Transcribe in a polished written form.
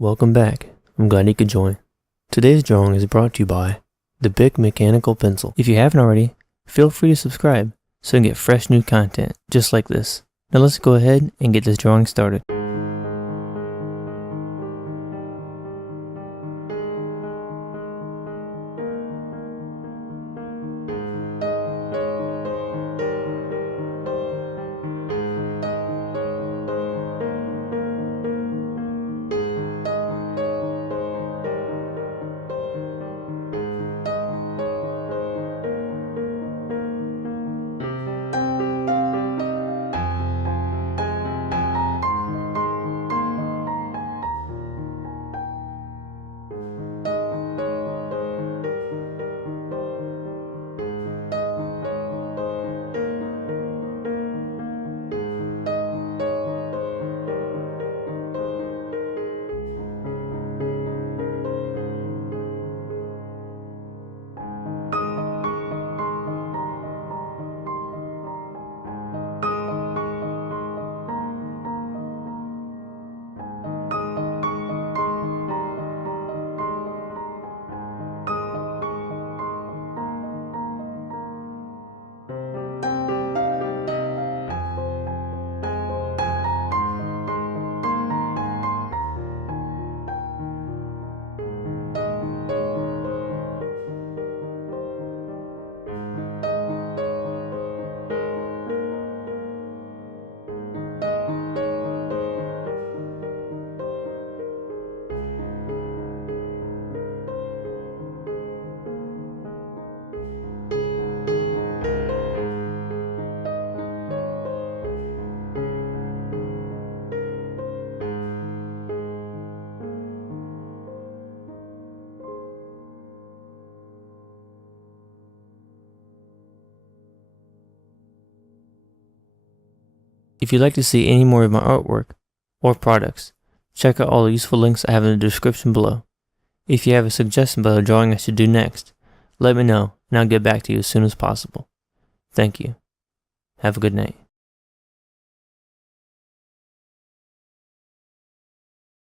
Welcome back. I'm glad you could join. Today's drawing is brought to you by the Big Mechanical Pencil. If you haven't already, feel free to subscribe so you can get fresh new content just like this. Now let's go ahead and get this drawing started. If you'd like to see any more of my artwork or products, check out all the useful links I have in the description below. If you have a suggestion about a drawing I should do next, let me know and I'll get back to you as soon as possible. Thank you. Have a good night.